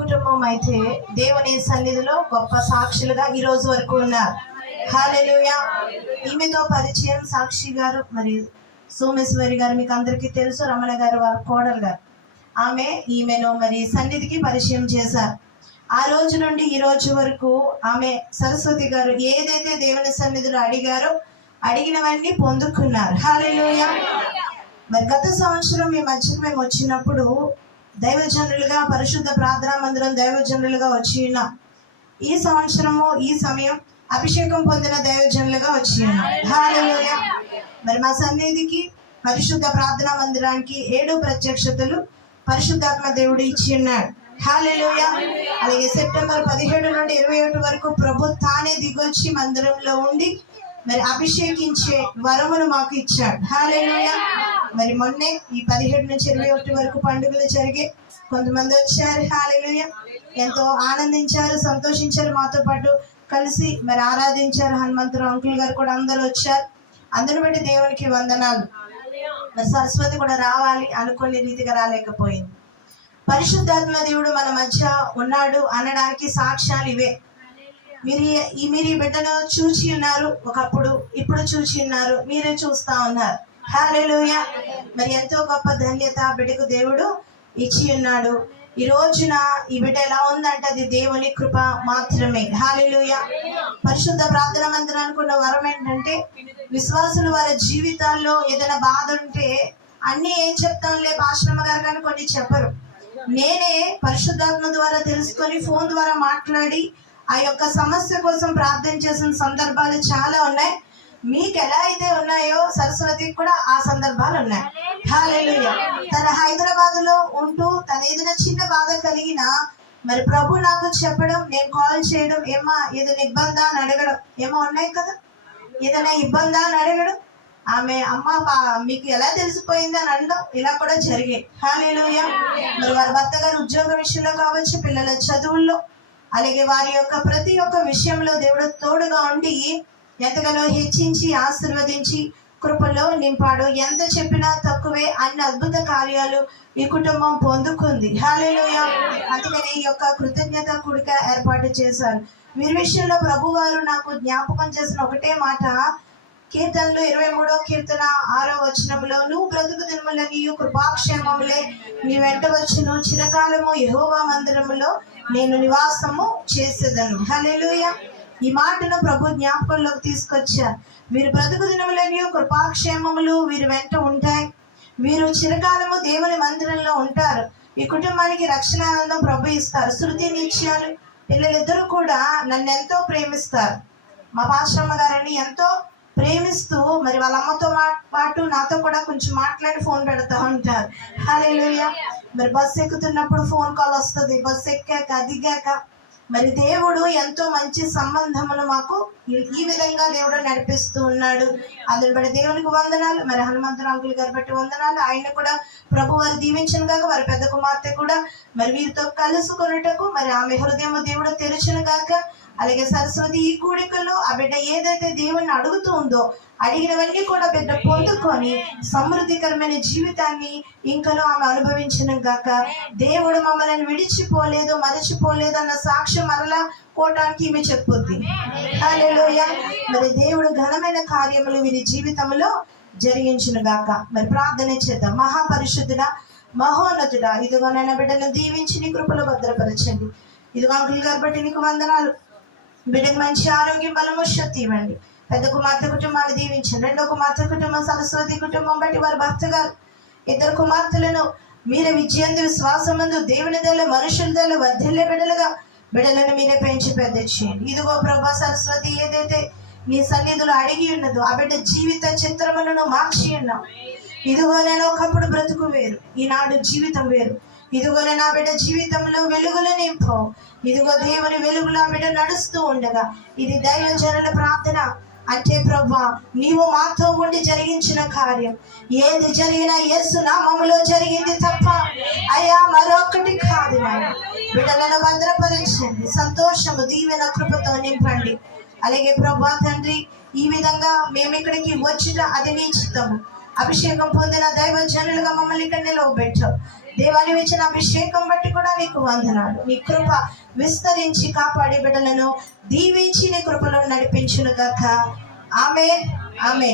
కుటుంబం అయితే దేవుని సన్నిధిలో గొప్ప సాక్షులుగా ఈ రోజు వరకు ఉన్నారు. హాలెలుయా ఈమెతో పరిచయం సాక్షి గారు మరి సోమేశ్వరి గారు మీకు అందరికీ తెలుసు రమణ గారు వారి కోడలు గారు. ఆమె ఈమెను మరి సన్నిధికి పరిచయం చేశారు. ఆ రోజు నుండి ఈ రోజు వరకు ఆమె సరస్వతి గారు ఏదైతే దేవుని సన్నిధిలో అడిగారో అడిగినవన్నీ పొందుకున్నారు. హాలెలుయా మరి గత సంవత్సరం మీ మధ్యకు మేము వచ్చినప్పుడు దైవజనులుగా పరిశుద్ధ ప్రార్థనా మందిరం దైవజనులుగా వచ్చి ఉన్నాం ఈ సంవత్సరము ఈ సమయం అభిషేకం పొందిన దైవజనులుగా వచ్చి ఉన్నాం. మరి మా సన్నిధికి పరిశుద్ధ ప్రార్థనా మందిరానికి ఏడు ప్రత్యక్షతలు పరిశుద్ధాత్మ దేవుడు ఇచ్చి ఉన్నాడు. హాలెలుయ అలాగే సెప్టెంబర్ పదిహేడు నుండి ఇరవై ఒకటి వరకు ప్రభు తానే దిగొచ్చి మందిరంలో ఉండి మరి అభిషేకించే వరమును మాకు ఇచ్చాడు. హాలెలుయ మరి మొన్నే ఈ పదిహేడు నుంచి ఇరవై ఒకటి వరకు పండుగలు జరిగే కొంతమంది వచ్చారు. హాలెలుయ ఎంతో ఆనందించారు సంతోషించారు. మాతో పాటు కలిసి మరి ఆరాధించారు. హనుమంతరావు అంకుల్ గారు కూడా అందరూ వచ్చారు. అందరూ బట్టి దేవునికి వందనాలు. మరి సరస్వతి కూడా రావాలి అనుకునే రీతిగా రాలేకపోయింది. పరిశుద్ధాత్మ దేవుడు మన మధ్య ఉన్నాడు అనడానికి సాక్ష్యాలు ఇవే. మీరు ఈ- ఈ మీరు ఈ బిడ్డను చూచి ఉన్నారు. ఒకప్పుడు ఇప్పుడు చూచి ఉన్నారు. మీరే చూస్తా ఉన్నారు. హాలెలుయ. మరి ఎంతో గొప్ప ధన్యత బిడ్డకు దేవుడు ఇచ్చి ఉన్నాడు. ఈ రోజున ఈ బిడ్డ ఎలా ఉందంటే అది దేవుని కృప మాత్రమే. హాలెలూయా. పరిశుద్ధ ప్రార్థన మందిరం అనుకున్న వరం ఏంటంటే విశ్వాసులు వారి జీవితాల్లో ఏదైనా బాధ ఉంటే అన్ని ఏం చెప్తాంలే పాశ్రమ గారు కానీ కొన్ని చెప్పరు. నేనే పరిశుద్ధాత్మ ద్వారా తెలుసుకొని ఫోన్ ద్వారా మాట్లాడి ఆ యొక్క సమస్య కోసం ప్రార్థన చేసిన సందర్భాలు చాలా ఉన్నాయి. మీకు ఎలా అయితే ఉన్నాయో సరస్వతికి కూడా ఆ సందర్భాలు ఉన్నాయి. తన హైదరాబాద్లో ఉంటూ తన ఏదైనా చిన్న బాధ కలిగిన మరి ప్రభు నాకు చెప్పడం నేను కాల్ చేయడం ఏమా ఏదైనా ఇబ్బందా అని అడగడం ఏమో ఉన్నాయి కదా? ఏదైనా ఇబ్బందా అని అడగడం? ఆమె అమ్మ మీకు ఎలా తెలిసిపోయింది అని అనడం ఇలా కూడా జరిగాయి. హాలేలుయ మరి వారి భర్త గారి ఉద్యోగ విషయంలో కావచ్చు పిల్లల చదువుల్లో అలాగే వారి యొక్క ప్రతి ఒక్క విషయంలో దేవుడు తోడుగా ఉండి ఎంతగానో హెచ్చించి ఆశీర్వదించి కృపలో నింపాడు. ఎంత చెప్పినా తక్కువే అన్ని అద్భుత కార్యాలు ఈ కుటుంబం పొందుకుంది. హాలేలుయ అందుకని ఈ యొక్క కృతజ్ఞత కూడిక ఏర్పాటు చేశారు. వీరి విషయంలో ప్రభువారు నాకు జ్ఞాపకం చేసిన ఒకటే మాట. కీర్తనలు ఇరవై మూడో కీర్తన ఆరో వచనములో నువ్వు బ్రతుకు దినములని కృపాక్షేమములే నీ వెంట వచ్చును. చిరకాలము యహోవా మందిరములో నేను నివాసము చేసేదను. హల్లెలూయ. ఈ మాటను ప్రభు జ్ఞాపకంలోకి తీసుకొచ్చారు వీరు బ్రతుకు దినములని కృపాక్షేమములు వీరి వెంట ఉంటాయి. వీరు చిరకాలము దేవుని మందిరంలో ఉంటారు. ఈ కుటుంబానికి రక్షణ ఆనందం ప్రభు ఇస్తారు. శృతి నిత్యాలు పిల్లలిద్దరూ కూడా నన్ను ఎంతో ప్రేమిస్తారు. మా పాశ్రమ గారిని ఎంతో ప్రేమిస్తూ మరి వాళ్ళ అమ్మతో మా- పాటు నాతో కూడా కొంచెం మాట్లాడి ఫోన్ పెడతా ఉంటారు. హల్లెలూయా. మరి బస్సు ఎక్కుతున్నప్పుడు ఫోన్ కాల్ వస్తుంది. బస్సు ఎక్కాక దిగాక మరి దేవుడు ఎంతో మంచి సంబంధమును మాకు ఈ- విధంగా దేవుడు నడిపిస్తూ ఉన్నాడు. అందుని బట్టి దేవునికి వందనాలు మరి హనుమంతుడు అంకుల్ గారు బట్టి వందనాలు. ఆయన కూడా ప్రభు వారు దీవించను కాక వారి పెద్ద కుమార్తె కూడా మరి వీరితో కలుసుకొనుటకు మరి ఆమె హృదయం దేవుడు తెరిచిన కాక అలాగే సరస్వతి ఈ కూడికలో ఆ బిడ్డ ఏదైతే దేవుణ్ణి అడుగుతూ ఉందో అడిగినవన్నీ కూడా బిడ్డ పొందుకొని సమృద్ధికరమైన జీవితాన్ని ఇంకనూ ఆమె అనుభవించిన గాక దేవుడు మమ్మల్ని విడిచిపోలేదు మరచిపోలేదు అన్న సాక్ష్యం మరలా కోటానికి ఈమె చెప్పుద్ది. మరి దేవుడు ఘనమైన కార్యములు వీరి జీవితంలో జరిగించును గాక మరి ప్రార్థన చేద్దాం. మహాపరిశుద్ధుడ మహోన్నతుడా ఇదిగో నైనా బిడ్డను దీవించి నీ కృపలో భద్రపరచండి. ఇదిగో అంకుల్ గారు బట్టి నీకు వందనాలు. బిడ్డకు మంచి ఆరోగ్యం బలము శక్తి ఇవ్వండి. పెద్ద కుమార్తె కుటుంబాన్ని దీవించండి. రెండో కుమార్తె కుటుంబం సరస్వతి కుటుంబం బట్టి వారి భర్త గారు ఇద్దరు కుమార్తెలను మీరే విజయందు విశ్వాసమందు దేవుని దళ మనుషుల దళ వర్ధిల్లే బిడలుగా బిడలను మీరే పెంచి పెద్ద చేయండి ఇదిగో ప్రభా సరస్వతి ఏదైతే నీ సన్నిధులు అడిగి ఉన్నదో ఆ బిడ్డ జీవిత చిత్రములను మార్చి ఉన్నాం ఇదిగో నేను ఒకప్పుడు బ్రతుకు వేరు ఈనాడు జీవితం వేరు. ఇదిగో నేను ఆ బిడ్డ జీవితంలో వెలుగులు నింపు. ఇదిగో దేవుని వెలుగులో ఆ బిడ్డ నడుస్తూ ఉండగా ఇది దైవ జనుల ప్రార్థన. అంటే ప్రభా నీవు మాతో ఉండి జరిగించిన కార్యం. ఏది జరిగినా యేసు నామములో జరిగింది తప్ప అయ్యా మరొకటి కాదు నాయన. బిడ్డలను భద్రపరచండి సంతోషము దీవెన కృపతో నింపండి. అలాగే ప్రభా తండ్రి ఈ విధంగా మేము ఇక్కడికి వచ్చిన అది నీ చిత్తము. అభిషేకం పొందిన దైవ జనులుగా మమ్మల్ని ఇక్కడ నిలవబెట్టావు. దేవాన్ని ఇచ్చిన అభిషేకం బట్టి కూడా నీకు వందనాలు. నీ కృప విస్తరించి కాపాడే బిడ్డలను దీవించి నీ కృపలో నడిపించును గాక. ఆమె ఆమె